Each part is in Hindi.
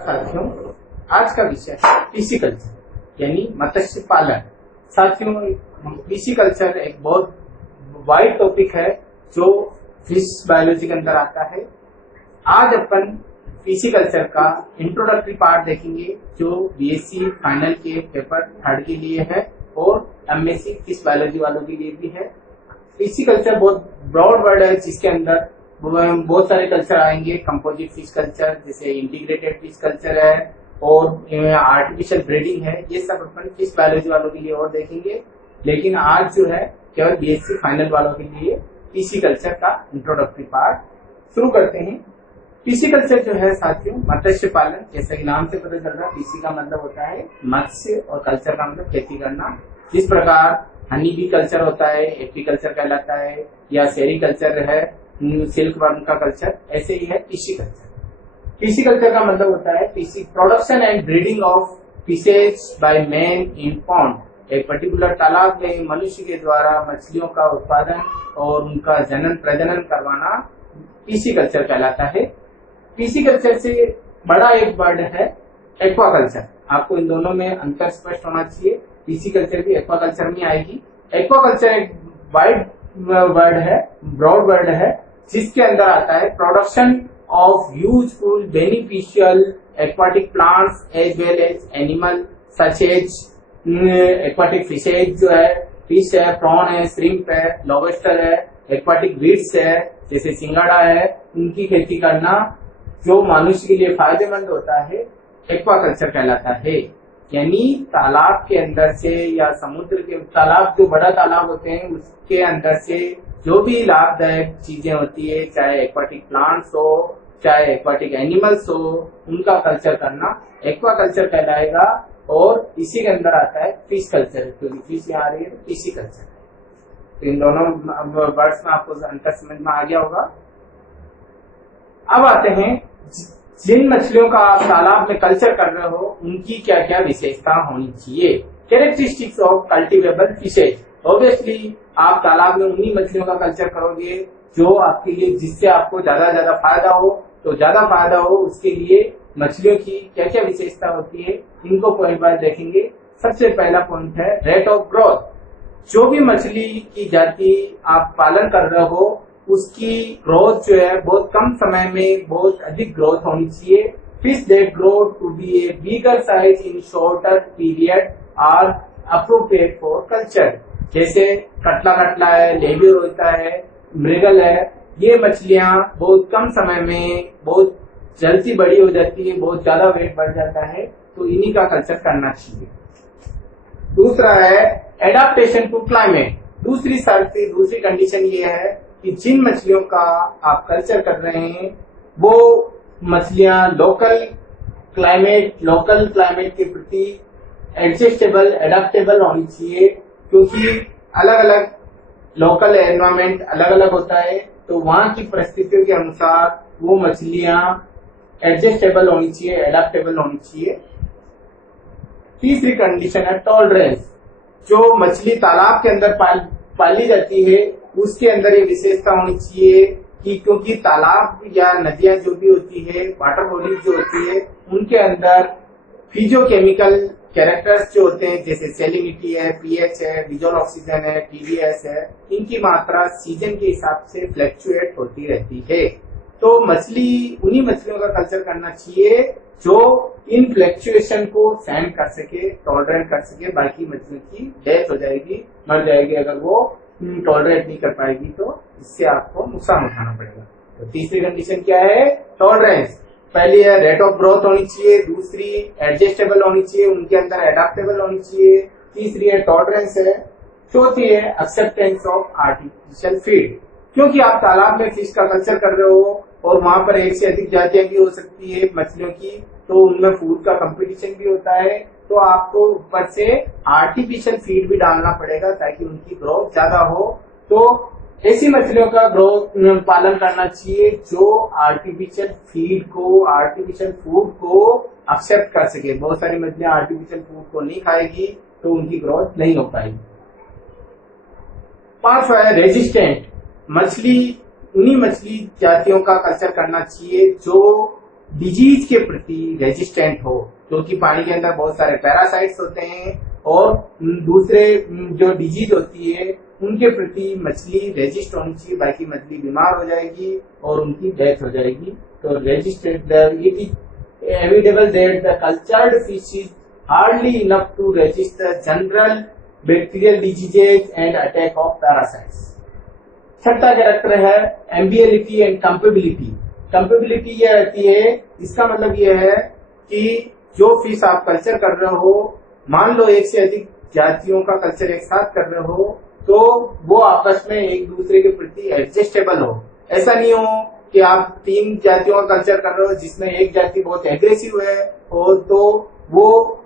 साथियों, आज का विषय है पिसीकल्चर यानी मत्स्य पालन। साथियों, पिसीकल्चर एक बहुत वाइड टॉपिक है जो फिश बायोलॉजी के अंदर आता है। आज अपन पिसीकल्चर का इंट्रोडक्टरी पार्ट देखेंगे जो बीएससी फाइनल के पेपर 3 के लिए है और एमएससी फिश बायोलॉजी वालों के लिए भी है। पिसीकल्चर बहुत ब्रॉड वर्ड है जिसके अंदर बहुत सारे कल्चर आएंगे। कंपोजिट फिश कल्चर जैसे इंटीग्रेटेड फिश कल्चर है और आर्टिफिशियल ब्रीडिंग है। ये सब अपन फिश बायोलॉजी वालों के लिए और देखेंगे, लेकिन आज जो है केवल बीएससी फाइनल वालों के लिए पिसीकल्चर का इंट्रोडक्टरी पार्ट शुरू करते हैं। पिसीकल्चर जो है साथियों मत्स्य पालन, जैसा कि नाम से पता चल रहा है, पिसी का मतलब होता है मत्स्य और कल्चर का मतलब खेती करना। जिस प्रकार हनी बी कल्चर होता है एपीकल्चर कहलाता है, या सेरीकल्चर है सिल्क वर्म का कल्चर, ऐसे ही है पिसीकल्चर। पिसीकल्चर का मतलब होता है पिसी production and breeding of fishes by man in pond. एक पर्टिकुलर तालाब में मनुष्य के द्वारा मछलियों का उत्पादन और उनका जनन प्रजनन करवाना पिसीकल्चर कहलाता है। पिसीकल्चर से बड़ा एक वर्ड है एक्वाकल्चर। आपको इन दोनों में अंतर स्पष्ट होना चाहिए। पिसीकल्चर भी एक्वाकल्चर में आएगी। एक्वाकल्चर एक वाइड वर्ड है, ब्रॉड वर्ड है, जिसके अंदर आता है production of useful beneficial aquatic plants as well as animal such as aquatic fishes जो है, फिश है, प्रॉन है, श्रिम्प है, लॉबस्टर है, एक्वाटिक वीड्स है जैसे सिंगाड़ा है, उनकी खेती करना जो मनुष्य के लिए फायदेमंद होता है एक्वाकल्चर कहलाता है। यानी तालाब के अंदर से या समुद्र के तालाब जो बड़ा तालाब होते हैं उसके अंदर से जो भी लाभदायक चीजें होती है, चाहे एक्वाटिक प्लांट्स हो चाहे एक्वाटिक एनिमल्स हो, उनका कल्चर करना एक्वाकल्चर कहलाएगा। और इसी के अंदर आता है फिश कल्चर, क्योंकि फिश यहाँ आ रही है पिसीकल्चर। तो इन दोनों वर्ड्स में आपको अंतर समझ में आ गया होगा। अब आते हैं जिन मछलियों का आप तालाब में कल्चर कर रहे हो उनकी क्या क्या विशेषता होनी चाहिए। Characteristics of cultivable fishes. Obviously आप तालाब में उन्हीं मछलियों का कल्चर करोगे जो आपके लिए, जिससे आपको ज्यादा फायदा हो। तो ज्यादा फायदा हो उसके लिए मछलियों की क्या क्या विशेषता होती है, इनको पॉइंट वाइज देखेंगे। सबसे पहला पॉइंट है रेट ऑफ ग्रोथ। जो भी मछली की जाति आप पालन कर रहे हो उसकी ग्रोथ जो है बहुत कम समय में बहुत अधिक ग्रोथ होनी चाहिए। Fish that grow to be a bigger size in shorter period are appropriate for culture. जैसे कटला है, लेबियो रोहिता है, मृगल है, ये मछलियां बहुत कम समय में बहुत जल्दी बड़ी हो जाती है, बहुत ज्यादा वेट बढ़ जाता है, तो इन्हीं का कल्चर करना चाहिए। दूसरा है एडाप्टेशन टू क्लाइमेट। दूसरी कंडीशन ये है कि जिन मछलियों का आप कल्चर कर रहे हैं वो मछलियां लोकल क्लाइमेट के प्रति एडजस्टेबल एडाप्टेबल होनी चाहिए, क्योंकि अलग अलग लोकल एनवायरमेंट अलग अलग होता है, तो वहां की परिस्थितियों के अनुसार वो मछलियां एडजस्टेबल होनी चाहिए, एडाप्टेबल होनी चाहिए। तीसरी कंडीशन है टॉलरेंस। जो मछली तालाब के अंदर पाली जाती है उसके अंदर ये विशेषता होनी चाहिए कि क्योंकि तालाब या नदियां जो भी होती है, वाटर बॉडीज जो होती है, उनके अंदर फिजियोकेमिकल कैरेक्टर्स जो होते हैं जैसे सैलिनिटी है, पीएच है, विजुअल ऑक्सीजन है, टीडीएस है, इनकी मात्रा सीजन के हिसाब से फ्लक्चुएट होती रहती है। तो उन्हीं मछलियों का कल्चर करना चाहिए जो इन फ्लक्चुएशन को सहन कर सके, टॉलरेट कर सके। बाकी मछलियों की डेथ हो जाएगी, मर जाएगी अगर वो टॉलरेट नहीं कर पाएगी, तो इससे आपको नुकसान उठाना पड़ेगा। तो तीसरी कंडीशन क्या है? टॉलरेंस। पहली है रेट ऑफ ग्रोथ होनी चाहिए, दूसरी एडजस्टेबल होनी चाहिए, उनके अंदर एडाप्टेबल होनी चाहिए, तीसरी है टॉलरेंस है, चौथी है एक्सेप्टेंस ऑफ आर्टिफिशियल फीड। क्योंकि आप तालाब में फिश का कल्चर कर रहे हो और वहां पर एक से अधिक जातियां भी हो सकती है मछलियों की, तो उनमें फूड का कंपटीशन भी होता है, तो आपको ऊपर से आर्टिफिशियल फीड भी डालना पड़ेगा ताकि उनकी ग्रोथ ज्यादा हो। तो ऐसी मछलियों का ग्रोथ पालन करना चाहिए जो आर्टिफिशियल फीड को, आर्टिफिशियल फूड को एक्सेप्ट कर सके। बहुत सारी मछलियां आर्टिफिशियल फूड को नहीं खाएगी तो उनकी ग्रोथ नहीं हो पाएगी। पांचवा है रेजिस्टेंट। उन्हीं मछली जातियों का कल्चर करना चाहिए जो डिजीज के प्रति रेजिस्टेंट हो, क्योंकि पानी के अंदर बहुत सारे पैरासाइट्स होते हैं और दूसरे जो डिजीज होती है उनके प्रति मछली रेजिस्ट होनी चाहिए, बाकी मछली बीमार हो जाएगी और उनकी डेथ हो जाएगी। तो resistant it is avoidable that the cultured fish is hardly enough to resist the general bacterial diseases and attack of parasites. छठा कैरेक्टर है एम्बियलिटी एंड कंपेबिलिटी। कंपेबिलिटी ये रहती है, इसका मतलब ये है कि जो फिश आप कल्चर कर रहे हो, मान लो एक से अधिक जातियों का कल्चर एक साथ कर रहे हो, तो वो आपस में एक दूसरे के प्रति एडजस्टेबल हो। ऐसा नहीं हो कि आप 3 जातियों का कल्चर कर रहे हो जिसमें एक जाति बहुत एग्रेसिव है और तो वो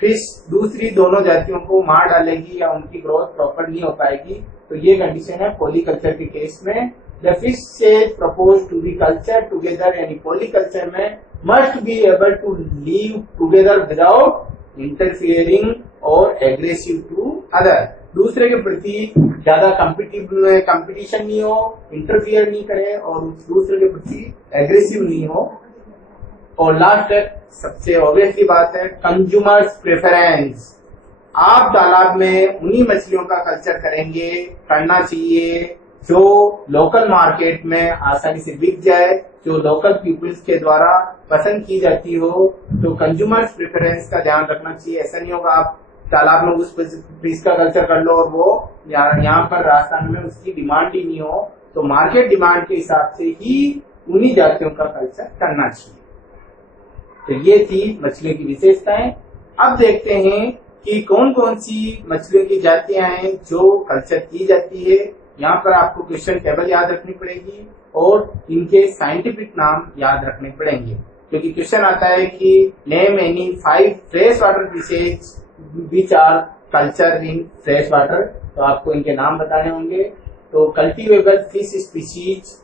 फिश दूसरी दोनों जातियों को मार डालेगी या उनकी ग्रोथ प्रॉपर नहीं हो पाएगी। तो ये कंडीशन है पॉलीकल्चर के केस में। The fish is propose to be culture together, यानी पॉलीकल्चर में must be able to live together without interfering और एग्रेसिव टू अदर। दूसरे के प्रति ज्यादा कंपटीशन नहीं हो, इंटरफियर नहीं करे और दूसरे के प्रति एग्रेसिव नहीं हो। और लास्ट सबसे ऑब्वियस की बात है कंज्यूमर्स प्रेफरेंस। आप तालाब में उन्हीं मछलियों का कल्चर करना चाहिए जो लोकल मार्केट में आसानी से बिक जाए, जो लोकल पीपल्स के द्वारा पसंद की जाती हो। तो कंज्यूमर्स प्रेफरेंस का ध्यान रखना चाहिए। ऐसा नहीं होगा आप तालाब में उस फिश का कल्चर कर लो और वो यहाँ पर राजस्थान में उसकी डिमांड ही नहीं हो, तो मार्केट डिमांड के हिसाब से ही उन्हीं जातियों का कल्चर करना चाहिए। तो ये थी मछलियों की विशेषताएं। अब देखते हैं कि कौन कौन सी मछलियों की जातियां हैं जो कल्चर की जाती है। यहाँ पर आपको क्वेश्चन टेबल याद रखनी पड़ेगी और इनके साइंटिफिक नाम याद रखने पड़ेंगे, क्योंकि क्वेश्चन आता है कि name any 5 fresh water fishes which our culture in fresh water. तो आपको इनके नाम बताने होंगे। तो cultivable fish species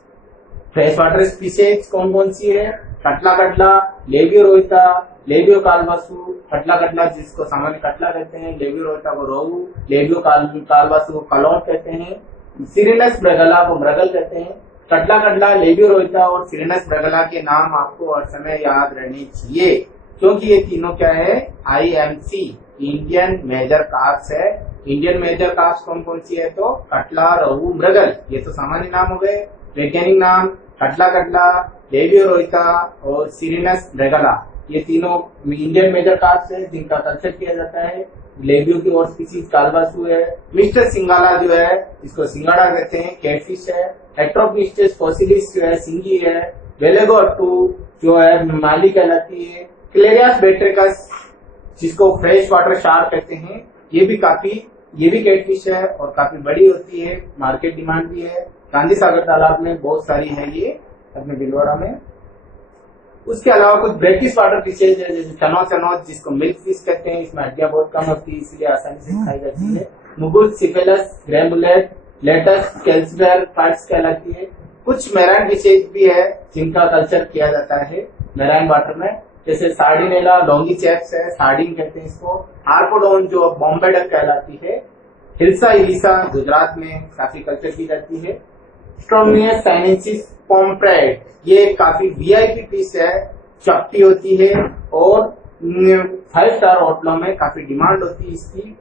fresh water species कौन कौन सी है? कटला कटला, लेबियो रोहिता, लेबियो कालवासु। कटला कटला जिसको सामान्य कटला कहते हैं, लेबियो रोहिता को रोहू, लेबियो कालवासु को कलौट कहते हैं, सिरिनस ब्रगला को मृगल कहते हैं। कटला कटला, लेबियो रोहिता और सिरिनस ब्रगला के नाम आपको हर समय याद रहने चाहिए, क्योंकि ये तीनों क्या है? IMC इंडियन मेजर कार्प्स है। इंडियन मेजर कार्प्स कौन कौन सी है? तो कटला, रोहू, मृगल, ये तो सामान्य नाम हो गए। वैज्ञानिक नाम कटला कटला, लेबियो रोहिता और सिरिनस ब्रगला, ये तीनों इंडियन मेजर कार्प्स है जिनका कल्चर किया जाता है। लेबियो की और स्पीसीज कालवासु है। मिस्टर सिंगाला जो है इसको सिंगाड़ा कहते हैं, कैटफिश है। हेट्रोप्निस्टिस फोसिलिस जो है सिंगी है। वेलेगोटू जो है माली कहलाती है। क्लेरियास बेट्रिकस जिसको फ्रेश वाटर शार्क कहते हैं, ये भी कैटफिश है और काफी बड़ी होती है, मार्केट डिमांड भी है। गांधी सागर तालाब में बहुत सारी है ये अपने भिलवाड़ा में। उसके अलावा कुछ ब्रैकिश वाटर फिशेज है जैसे चनोच जिसको मिल्क फिश कहते हैं, इसमें हड्डियां बहुत कम होती है इसलिए आसानी से खाई जाती है। मुगुल, सिफेलस, ग्रेमुलेट, लेटस, कैल्सबेर, फाइट्स कहलाती है। कुछ मैराइन फिशेज भी है जिनका कल्चर किया जाता है मैराइन वाटर में, जैसे सार्डिनेला, लॉन्गी चैप्स है, सार्डिन कहते हैं इसको। आर्कोडोन जो बॉम्बे डक कहलाती है। हिल्सा इलिसा गुजरात में काफी कल्चर की जाती है। स्ट्रोमियस साइनेंसिस पॉम्फ्रेट, ये काफी VIP फिश है, चपटी होती है और 5 स्टार होटलों में काफी डिमांड होती है इसकी,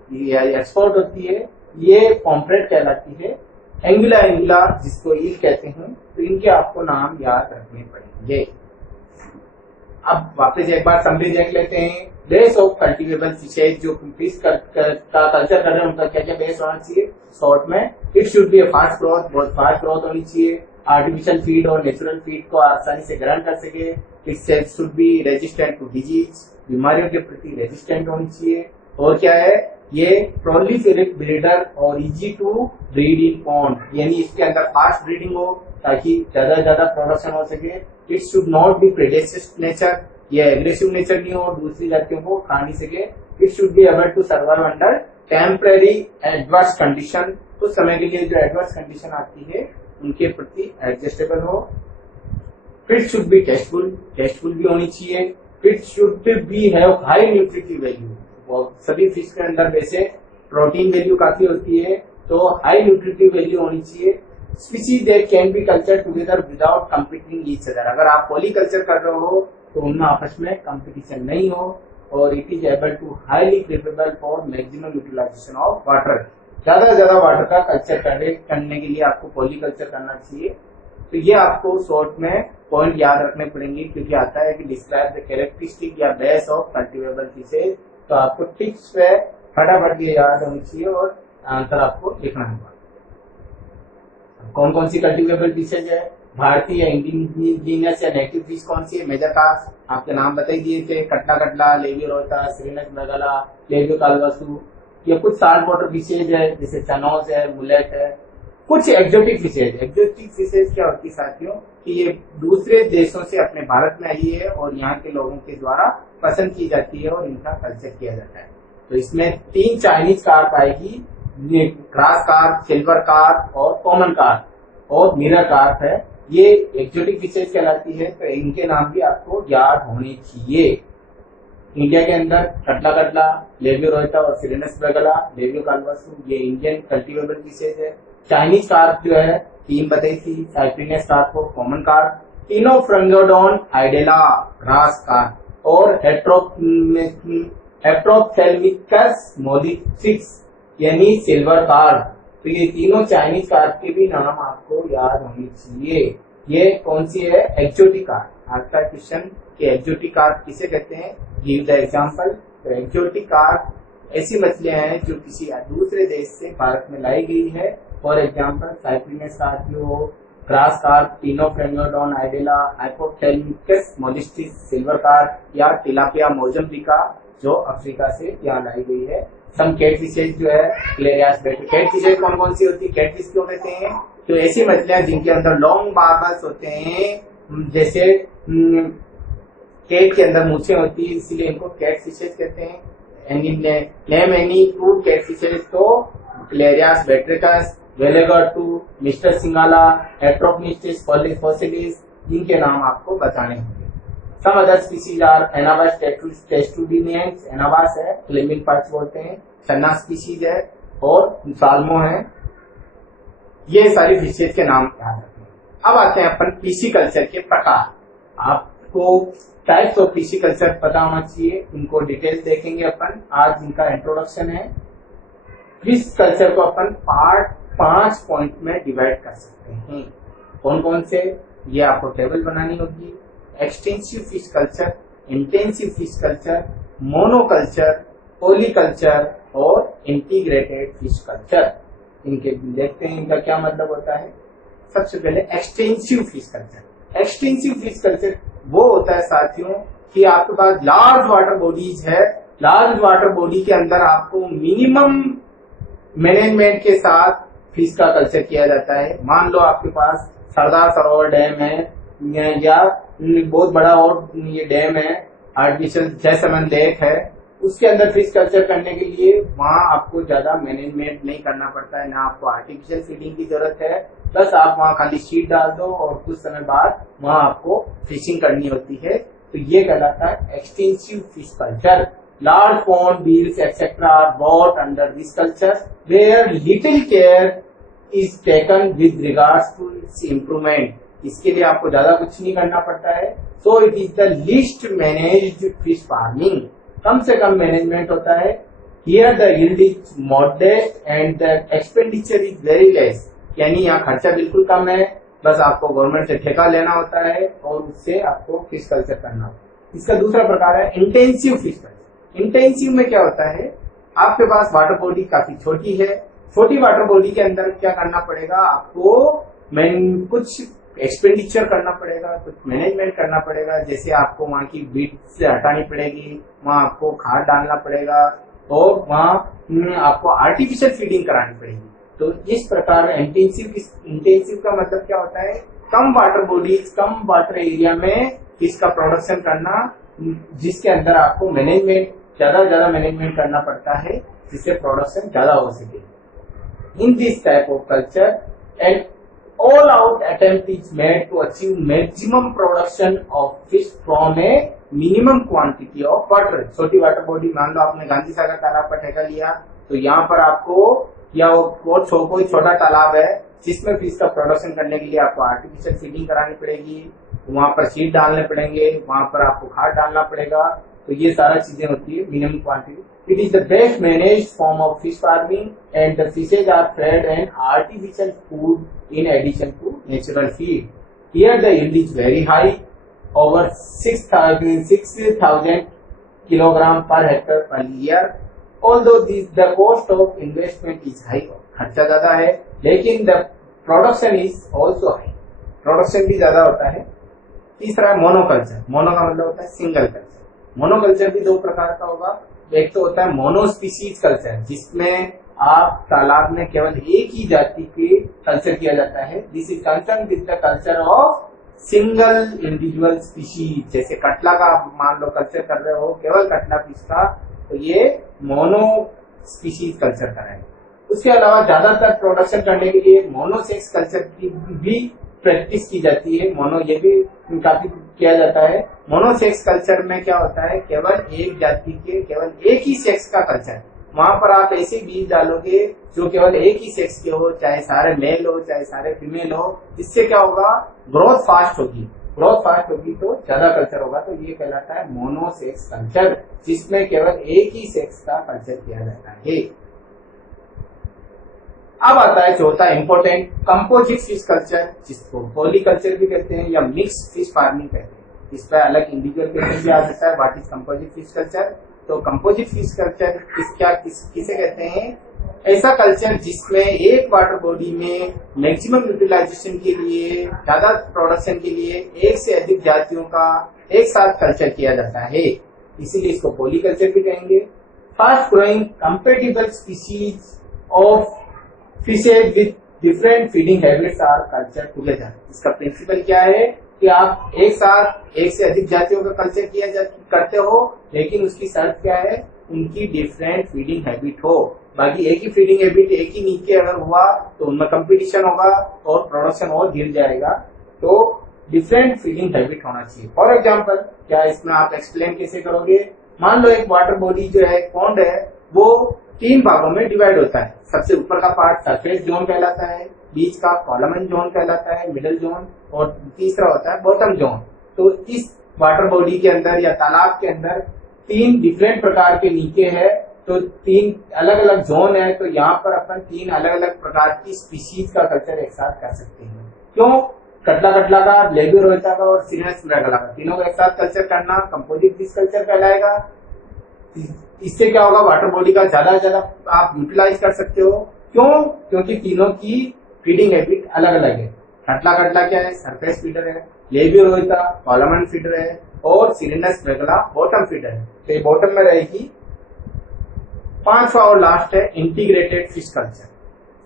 एक्सपोर्ट होती है। ये पॉम्फ्रेट कहलाती है। एंगुला जिसको ईल कहते हैं, तो इनके आपको नाम याद रखने पड़ेंगे। अब वापस एक बार समरी देख लेते हैं। बेस ऑफ कल्टिवेबल फिशेज, जो फिश का कल्चर कर रहे हैं उनका क्या क्या बेस होना चाहिए शॉर्ट में? It should be fast growth, बहुत फास्ट ग्रोथ होनी चाहिए। आर्टिफिशियल फीड और नेचुरल फीड को आसानी से ग्रहण कर सके। It should be resistant to disease, बीमारियों के प्रति रेजिस्टेंट होनी चाहिए। और क्या है? ये प्रोलिफेरिक ब्रीडर और easy to breed in pond, यानी इसके अंदर फास्ट ब्रीडिंग हो ताकि ज्यादा से ज्यादा प्रोडक्शन हो सके। It should not be predacious nature, ये एग्रेसिव नेचर नहीं हो, दूसरी जातियों को खा नहीं सके। It should be able to survive under temporary adverse condition, कुछ समय के लिए जो एडवर्स कंडीशन आती है उनके प्रति एडजस्टेबल हो। फिश शुड बी टेस्टफुल भी होनी चाहिए। Fish should be have high nutritive value, और सभी फिश के अंदर वैसे प्रोटीन वैल्यू काफी होती है, तो हाई न्यूट्रिटिव वैल्यू होनी चाहिए। Species that can be culture together without competing each other, अगर आप पॉलीकल्चर कर रहे हो तो उनमें आपस में कंपटीशन नहीं हो, और it is able to highly preferable for maximum utilisation of water. ज्यादा से ज्यादा वाटर का कल्चर करने के लिए आपको पॉलीकल्चर करना चाहिए। तो ये आपको शॉर्ट में पॉइंट याद रखने पड़ेंगे, क्योंकि आता है कि डिस्क्राइब द कैरेक्टरिस्टिक या बेस ऑफ कल्टिवेबल फिशेज। तो आपको टिप्स पे फटाफट ये याद होनी चाहिए और आंसर आपको लिखना होगा। कौन कौन सी कल्टिवेबल फिशेज है, भारतीय या इंडिजिनियस या नेटिव फिश कौन सी है? मेजर कास्ट आपके नाम बता ही दिए थे, कटला कटला, लेवियो रोहिता, सिरिनस मेगाला, लेवियो कालवासु। ये कुछ साल्ट वाटर फिशेज है जैसे चनोज है, मुलेट है। कुछ एक्जोटिक फिशेज क्या होती है साथियों कि ये दूसरे देशों से अपने भारत में आई है और यहाँ के लोगों के द्वारा पसंद की जाती है और इनका कल्चर किया जाता है। तो इसमें 3 चाइनीज कार्प आएगी, ग्रास कार्प, सिल्वर कार्प और कॉमन कार्प और मिरर कार्प है। ये एक्जोटिक फिशेज कहलाती है, तो इनके नाम भी आपको याद होने चाहिए। इंडिया के अंदर कटला कटला, लेवियो रोहिता और सिरिनस मेगाला, लेवियो कालवासु ये इंडियन कल्टिवेबल फिशेज है। चाइनीज कार्प जो है 3 बताई थी, साइप्रिनियस कार्प और कॉमन कार्प, टिनोफ्रंगोडोन हाइडेला ग्रास कार्प और हेट्रोप्थेल्मिकस मोलिस्टिक्स यानी सिल्वर कार्प। तो ये तीनों चाइनीज कार्प के भी नाम आपको याद होने चाहिए। ये कौन सी है? Exotic carp. आज का क्वेश्चन कि एक्जोटिक कार्प किसे कहते हैं, गिव द एग्जांपल। तो एक्जोटिक कार्प ऐसी मछलियां हैं जो किसी दूसरे देश से भारत में लाई गई है। For example Cyprinus carpio, grass carp, Ctenopharyngodon idella, Hypophthalmichthys molitrix silver carp या टिलापिया मोजम्बिका जो अफ्रीका से यहाँ लाई गई है। सम कैट फिशेज जो है क्लेरियास बेटे। कैट फिशेज कौन कौन सी होती है? कैट फिश क्यों कहते हैं? तो ऐसी मछलियां जिनके अंदर लॉन्ग बार्बल्स होते हैं, जैसे कैट के अंदर मूछें होती है, इसीलिए इनको कैट फिशेज कहते हैं। Name any two cat fishes तो क्लेरियास बेट्रिकस, वेलेगोटू, मिस्टर सिंगाला, एट्रोपनिस्टिस फोसिलिस, इनके नाम आपको बताने होंगे। सम अदर स्पीसीज आर एनावास टेस्टुडिनियंस, एनावास है, फ्लेमिंग पर्च बोलते हैं, चन्ना स्पीसीज है और साल्मो है। ये सारी फिशेज के नाम याद रखें। अब आते हैं अपन पिसिकल्चर के प्रकार। आपको टाइप्स ऑफ पिसिकल्चर पता होना चाहिए, इनको डिटेल्स देखेंगे अपन। आज इनका इंट्रोडक्शन है। फिश कल्चर को अपन पार्ट 5 पॉइंट में डिवाइड कर सकते हैं। कौन कौन से? ये आपको टेबल बनानी होगी। Extensive fish culture, intensive fish culture, monoculture, polyculture और इंटीग्रेटेड फिश कल्चर। इनके देखते हैं इनका क्या मतलब होता है। सबसे पहले extensive fish culture. Extensive fish culture वो होता है साथियों कि आपके पास लार्ज वाटर बॉडीज है। लार्ज वाटर बॉडी के अंदर आपको मिनिमम मैनेजमेंट के साथ फिश का कल्चर किया जाता है। मान लो आपके पास सरदार सरोवर डैम है या बहुत बड़ा और ये डैम है, आर्टिफिशियल जैसलमेर लेक है, उसके अंदर फिश कल्चर करने के लिए वहाँ आपको ज्यादा मैनेजमेंट नहीं करना पड़ता है, ना आपको आर्टिफिशियल फीडिंग की जरूरत है। बस आप वहाँ खाली सीड डाल दो और कुछ समय बाद वहाँ आपको फिशिंग करनी होती है। तो ये कहलाता है extensive fish culture. Large pond, beels, etc. are brought under this culture, where little care is taken with regards to its improvement. इसके लिए आपको ज्यादा कुछ नहीं करना पड़ता है। So it is the least managed fish farming. कम से कम मैनेजमेंट होता है। Here the yield is modest and the expenditure is very less. यानी यहाँ खर्चा बिल्कुल कम है, बस आपको गवर्नमेंट से ठेका लेना होता है और उससे आपको फिश कल्चर करना होता है। इसका दूसरा प्रकार है इंटेंसिव फिश कल्चर। इंटेंसिव में क्या होता है, आपके पास वाटर बॉडी काफी छोटी है। छोटी वाटर बॉडी के अंदर क्या करना पड़ेगा, आपको कुछ एक्सपेंडिचर करना पड़ेगा, कुछ मैनेजमेंट करना पड़ेगा। जैसे आपको वहाँ की वीड से हटानी पड़ेगी, वहाँ आपको खाद डालना पड़ेगा और वहाँ आपको आर्टिफिशियल फीडिंग करानी पड़ेगी। तो इस प्रकार इंटेंसिव का मतलब क्या होता है, कम वाटर बॉडीज, कम वाटर एरिया में इसका प्रोडक्शन करना, जिसके अंदर आपको मैनेजमेंट ज्यादा मैनेजमेंट करना पड़ता है, जिससे प्रोडक्शन ज्यादा हो सके। In this type of culture and all out attempt is made to achieve maximum production of fish from a minimum quantity of water. छोटी वाटर बॉडी, मान लो आपने गांधी सागर तालाब का ठेका लिया, तो यहाँ पर आपको या कोई छोटा तालाब है जिसमें फिश का प्रोडक्शन करने के लिए आपको आर्टिफिशियल फीडिंग करानी पड़ेगी, वहां पर सीड डालने पड़ेंगे, वहां पर आपको खाद डालना पड़ेगा। तो ये सारा चीजें होती है minimum quantity. It is the best managed form of fish farming and the fishes are fed and artificial food in addition to natural feed. Here the yield is very high, over 6,000 kilogram per hectare per year. Although the cost of investment is high, खर्चा ज्यादा है, लेकिन the production is also high, production भी ज्यादा होता है। तीसरा है मोनोकल्चर। मोनो का मतलब होता है सिंगल कल्चर। मोनोकल्चर भी दो प्रकार का होगा। एक तो होता है मोनोस्पीसीज कल्चर, जिसमें आप तालाब में केवल एक ही जाति के कल्चर किया जाता है। This is concern with the culture of single individual species. जैसे कटला का आप मान लो कल्चर कर रहे हो, केवल कटला फिश का, तो ये मोनो स्पीशीज कल्चर कराएंगे। उसके अलावा ज्यादातर प्रोडक्शन करने के लिए मोनोसेक्स कल्चर की भी प्रैक्टिस की जाती है। मोनो ये भी काफी किया जाता है। मोनोसेक्स कल्चर में क्या होता है, केवल एक जाति के केवल एक ही सेक्स का कल्चर। वहां पर आप ऐसे बीज डालोगे जो केवल एक ही सेक्स के हो, चाहे सारे मेल हो चाहे सारे फीमेल हो। इससे क्या होगा, ग्रोथ फास्ट होगी। ग्रोथ फास्ट होगी तो ज्यादा कल्चर होगा। तो ये कहलाता है मोनोसेक्स कल्चर, जिसमें केवल एक ही सेक्स का कल्चर किया जाता है। अब आता है चौथा इंपोर्टेंट, कंपोजिट फिश कल्चर, जिसको पॉलीकल्चर भी कहते हैं या मिक्स फिश फार्मिंग कहते हैं। इस पर अलग इंडिविजुअल क्वेश्चन भी आ सकता है, what is composite fish culture. तो कंपोजिट फिश कल्चर किसे कहते हैं, ऐसा कल्चर जिसमें एक वाटर बॉडी में मैक्सिमम यूटिलाइजेशन के लिए, ज्यादा प्रोडक्शन के लिए एक से अधिक जातियों का एक साथ कल्चर किया जाता है, इसीलिए इसको पॉलीकल्चर भी कहेंगे। Fast growing compatible species of fishes with different feeding habits our culture together. इसका प्रिंसिपल क्या है कि आप एक साथ एक से अधिक जातियों का कल्चर करते हो, लेकिन उसकी शर्त क्या है, उनकी डिफरेंट फीडिंग हैबिट हो। बाकी एक ही फीडिंग हैबिट एक ही नीचे अगर हुआ तो उनमें कंपटीशन होगा और प्रोडक्शन और गिर जाएगा। तो डिफरेंट फीडिंग हैबिट होना चाहिए। फॉर एग्जाम्पल, क्या इसमें आप एक्सप्लेन कैसे करोगे, मान लो एक वाटर बॉडी जो है, पॉन्ड है, वो 3 भागों में डिवाइड होता है। सबसे ऊपर का पार्ट सरफेस जोन कहलाता है, बीच का कॉलमन जोन कहलाता है, मिडिल जोन, और तीसरा होता है बॉटम जोन। तो इस वाटर बॉडी के अंदर या तालाब के अंदर 3 डिफरेंट प्रकार के नीचे है, तो 3 अलग अलग जोन है। तो यहाँ पर अपन 3 अलग अलग प्रकार की स्पीशीज का कल्चर एक साथ कर सकते हैं। क्यों, कटला का, लेबियोरोइटा का और सिनेस मेगाला का, तीनों का एक साथ कल्चर करना कंपोजिट फिश कल्चर कहलाएगा। इससे क्या होगा, वाटर बॉडी का ज्यादा से ज्यादा आप यूटिलाइज कर सकते हो। क्यों, क्योंकि तीनों की फीडिंग हैबिट अलग अलग है। कटला क्या है, सरफेस फीडर है, लेबियोरोइटा कॉलमन फीडर है, और सिनेस मेगाला बॉटम फीडर है। तो ये बॉटम में रहेगी। 5वां और लास्ट है इंटीग्रेटेड फिश कल्चर।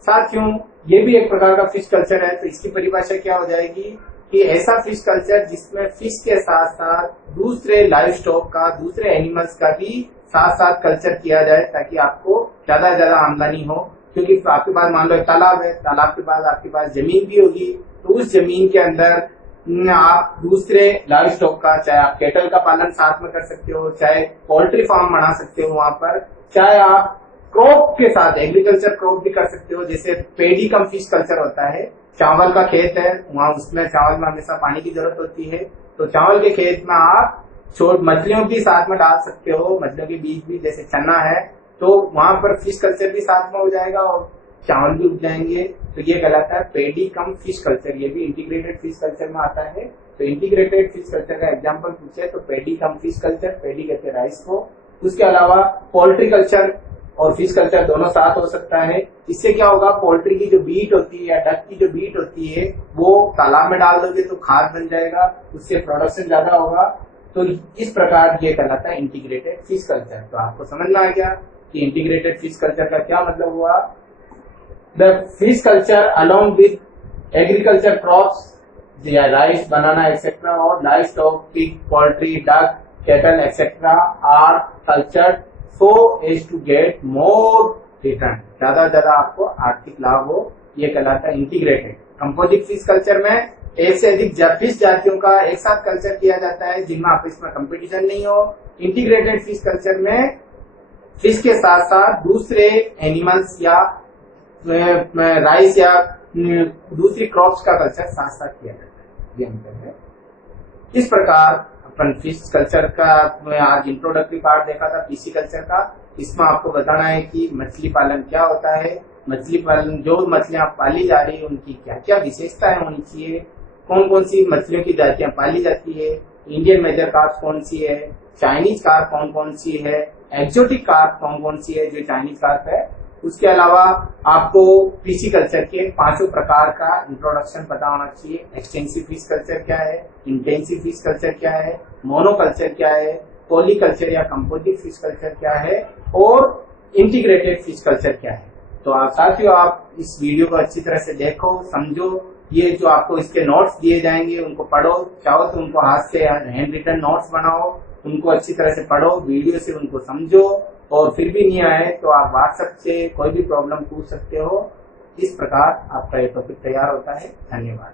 साथियों, ये भी एक प्रकार का फिश कल्चर है। तो इसकी परिभाषा क्या हो जाएगी कि ऐसा फिश कल्चर जिसमें फिश के साथ साथ दूसरे लाइव स्टॉक का, दूसरे एनिमल्स का भी साथ साथ कल्चर किया जाए, ताकि आपको ज्यादा से ज्यादा आमदनी हो। क्योंकि आपके पास मान लो एक तालाब है, तालाब के पास आपके पास जमीन भी होगी, तो उस जमीन के अंदर आप दूसरे लाइव स्टॉक का, चाहे आप कैटल का पालन साथ में कर सकते हो, चाहे पोल्ट्री फार्म बना सकते हो वहां पर, चाहे आप क्रॉप के साथ एग्रीकल्चर क्रॉप भी कर सकते हो। जैसे पेडी कम फिश कल्चर होता है, चावल का खेत है, वहां उसमें चावल में हमेशा पानी की जरूरत होती है, तो चावल के खेत में आप मछलियों भी साथ में डाल सकते हो, मछलियों के बीज भी, जैसे चना है, तो वहां पर फिश कल्चर भी साथ में हो जाएगा और चावल भी उग जाएंगे। तो ये कहलाता है पेडी कम फिश कल्चर। ये भी इंटीग्रेटेड फिश कल्चर में आता है। तो इंटीग्रेटेड फिश कल्चर का एग्जांपल पूछे तो पेडी कम फिश कल्चर, पेडी कहते हैं राइस को। उसके अलावा पोल्ट्री कल्चर और फिश कल्चर दोनों साथ हो सकता है। इससे क्या होगा, पोल्ट्री की जो बीट होती है या डक की जो बीट होती है, वो तालाब में डाल दोगे तो खाद बन जाएगा, उससे प्रोडक्शन ज्यादा होगा। तो इस प्रकार ये कहलाता है इंटीग्रेटेड फिश कल्चर। तो आपको समझ में आ गया कि इंटीग्रेटेड फिश कल्चर का क्या मतलब हुआ। The fish culture along with agriculture crops, rice, banana etcetera, और livestock, pig, poultry, duck, cattle etcetera are cultured so as to get more return, ज्यादा ज्यादा आपको आर्थिक लाभ हो। ये कहलाता है इंटीग्रेटेड। कंपोजिट फिश कल्चर में एक से अधिक फिश जातियों का एक साथ कल्चर किया जाता है, जिनमें आपस में कंपटीशन नहीं हो। इंटीग्रेटेड फिश कल्चर में फिश के साथ साथ दूसरे एनिमल्स या राइस या दूसरी क्रॉप्स का कल्चर साथ साथ किया जाता है। ये अंतर है। इस प्रकार अपन फिश कल्चर का आज इंट्रोडक्टरी पार्ट देखा था पीसी कल्चर का। इसमें आपको बताना है कि मछली पालन क्या होता है, मछली पालन जो मछलियां पाली जा रही है उनकी क्या क्या विशेषताएं होनी चाहिए, कौन कौन सी मछलियों की जातियां पाली जाती है, इंडियन मेजर कार्प कौन सी है, चाइनीज कार्प कौन कौन सी है, एक्जोटिक कार्प कौन कौन सी है जो चाइनीज कार्प है। उसके अलावा आपको पीसी कल्चर के 5 प्रकार का इंट्रोडक्शन पता होना चाहिए। एक्सटेंसिव फिश कल्चर क्या है, इंटेंसिव फिश कल्चर क्या है, मोनोकल्चर क्या है, पॉलीकल्चर या कंपोजिट फिश कल्चर क्या है और इंटीग्रेटेड फिश कल्चर क्या है। तो आप साथियों आप इस वीडियो को अच्छी तरह से देखो, समझो। ये जो आपको इसके नोट्स दिए जाएंगे उनको पढ़ो, चाहो तो उनको हाथ से हैंड रिटन नोट्स बनाओ, उनको अच्छी तरह से पढ़ो, वीडियो से उनको समझो और फिर भी नहीं आए तो आप व्हाट्सएप से कोई भी प्रॉब्लम पूछ सकते हो। इस प्रकार आपका ये टॉपिक तैयार होता है। धन्यवाद।